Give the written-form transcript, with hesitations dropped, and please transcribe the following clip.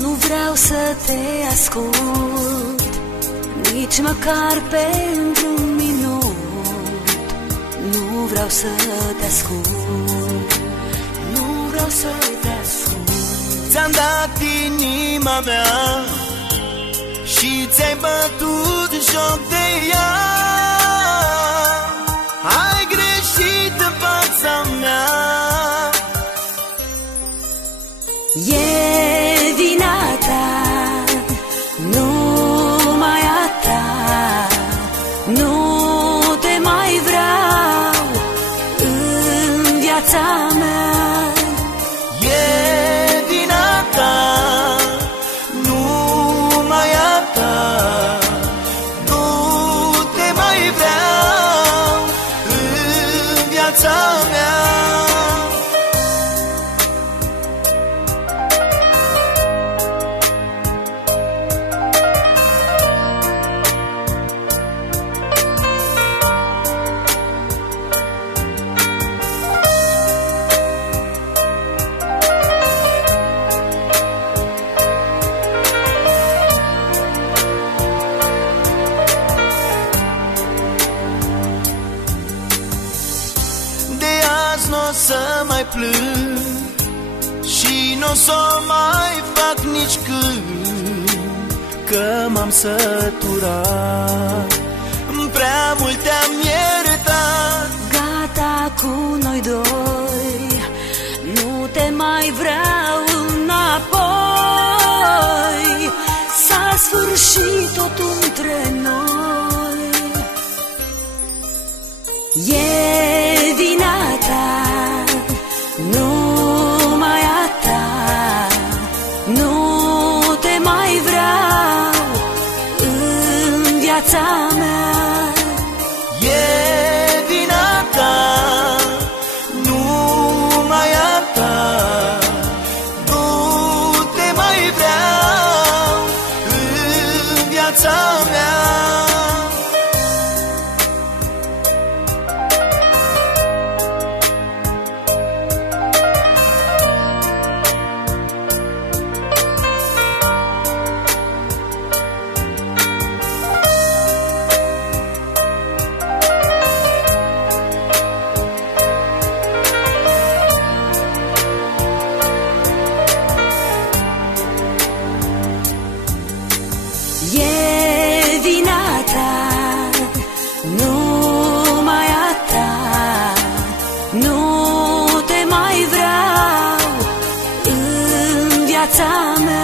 Nu vreau să te ascult, nici măcar pentru un minut. Nu vreau să te ascult, nu vreau să te ascult. Ți-am dat inima mea și ți-ai bătut joc de ea. Ai greșit în fața mea. E vina ta, numai a ta. Nu te mai vreau în viața mea. E vina ta, numai a ta. Nu te mai vreau în viața mea. N-o să mai plâng și n-o să mai fac nici când, că m-am săturat, prea mult te-am iertat. Gata cu noi doi, nu te mai vreau înapoi. S-a sfârșit totul între noi. E vina ta, numai a ta. Nu te mai vreau în viața mea. E vina ta, numai a ta. Nu te mai vreau în viața mea. E vina ta, numai a ta. Nu te mai vreau în viața mea.